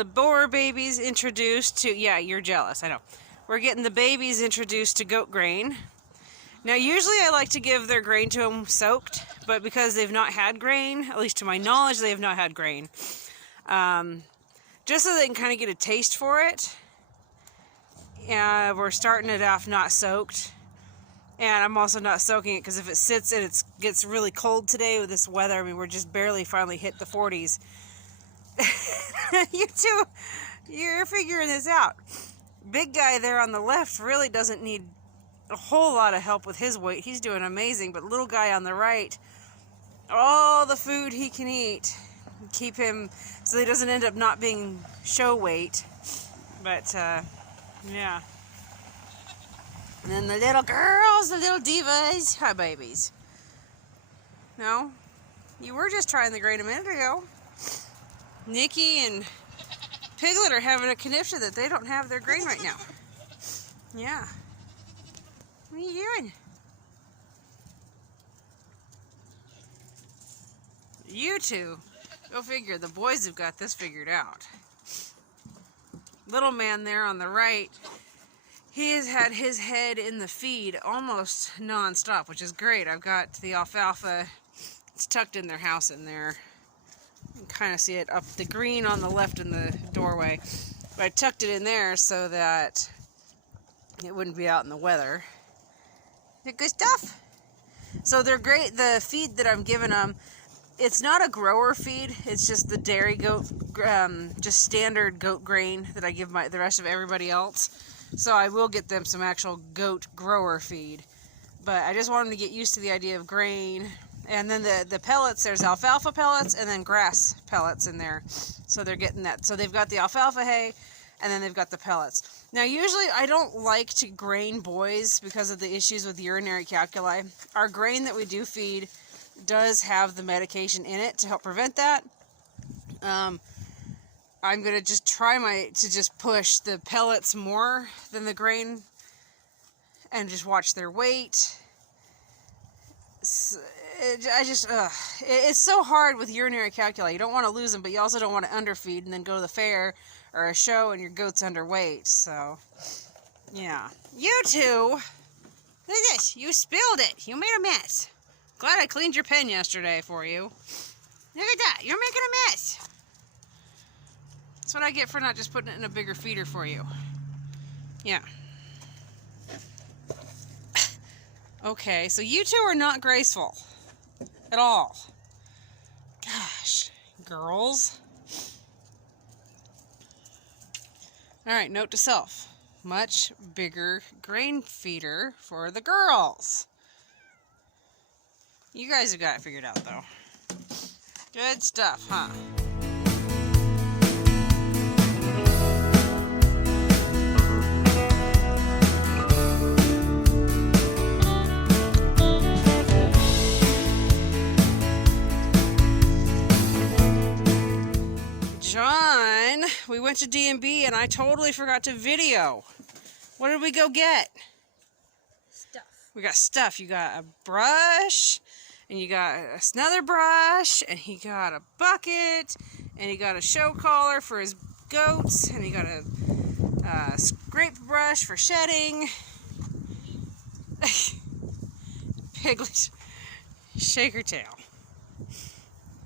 the Boer babies introduced to, yeah, you're jealous, I know. We're getting the babies introduced to goat grain. Now, usually I like to give their grain to them soaked, but because they've not had grain, at least to my knowledge, they have not had grain. Just so they can kind of get a taste for it. We're starting it off not soaked. And I'm also not soaking it because if it sits and it gets really cold today with this weather, I mean, we're just barely finally hit the 40s. You two, you're figuring this out. Big guy there on the left really doesn't need a whole lot of help with his weight. He's doing amazing. But little guy on the right, all the food he can eat, keep him so he doesn't end up not being show weight. But, yeah. And then the little girls, the little divas. Hi, babies. No? You were just trying the grain a minute ago. Nikki and Piglet are having a conniption that they don't have their grain right now. Yeah. What are you doing? You two. Go figure. The boys have got this figured out. Little man there on the right, he has had his head in the feed almost non-stop, which is great. I've got the alfalfa. It's tucked in their house in there. You can kind of see it up the green on the left in the doorway. But I tucked it in there so that it wouldn't be out in the weather. Is it good stuff? So they're great. The feed that I'm giving them, it's not a grower feed. It's just the dairy goat, just standard goat grain that I give the rest of everybody else. So I will get them some actual goat grower feed. But I just want them to get used to the idea of grain. And then the pellets, there's alfalfa pellets and then grass pellets in there. So they're getting that. So they've got the alfalfa hay and then they've got the pellets. Now usually I don't like to grain boys because of the issues with urinary calculi. Our grain that we do feed does have the medication in it to help prevent that. I'm going to just try to just push the pellets more than the grain and just watch their weight. It's so hard with urinary calculi. You don't want to lose them, but you also don't want to underfeed and then go to the fair or a show and your goat's underweight. So, yeah. You two, look at this. You spilled it. You made a mess. Glad I cleaned your pen yesterday for you. Look at that. You're making a mess. That's what I get for not just putting it in a bigger feeder for you. Yeah. Okay, so you two are not graceful. At all. Gosh. Girls. Alright, note to self. Much bigger grain feeder for the girls. You guys have got it figured out, though. Good stuff, huh? John, we went to D&B and I totally forgot to video. What did we go get? Stuff. We got stuff. You got a brush, and you got another brush, and he got a bucket, and he got a show collar for his goats, and he got a scrape brush for shedding. Piglet, shake her tail.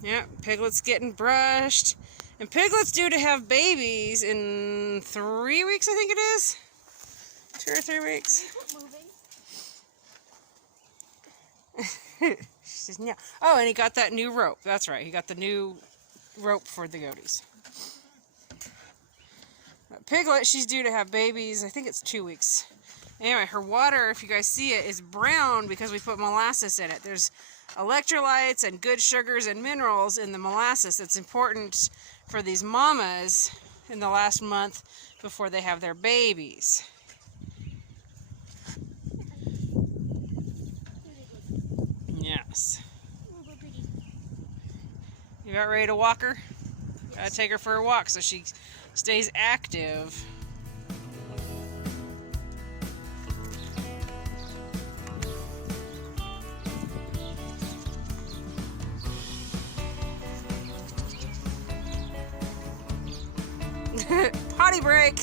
Yep, Piglet's getting brushed. And Piglet's due to have babies in 3 weeks, I think it is. 2 or 3 weeks. She says, no. Oh, and he got that new rope. That's right. He got the new rope for the goaties. Piglet, she's due to have babies. I think it's 2 weeks. Anyway, her water, if you guys see it, is brown because we put molasses in it. There's electrolytes and good sugars and minerals in the molasses. It's important for these mamas in the last month before they have their babies. Yes. You about ready to walk her? Yes. Gotta take her for a walk so she stays active. Potty break.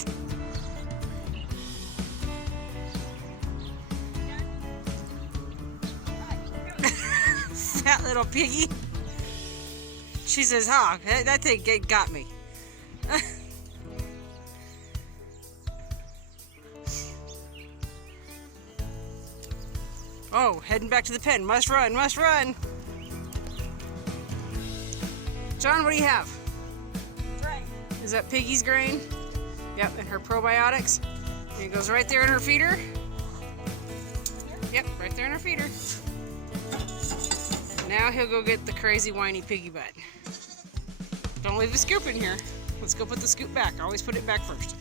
Fat little piggy. She says, "Huh, that thing got me." Oh, heading back to the pen. Must run, must run. John, what do you have? Right. Is that piggy's grain? Yep, and her probiotics. And it goes right there in her feeder. Yep, right there in her feeder. Now he'll go get the crazy whiny piggy butt. Don't leave the scoop in here. Let's go put the scoop back. Always put it back first.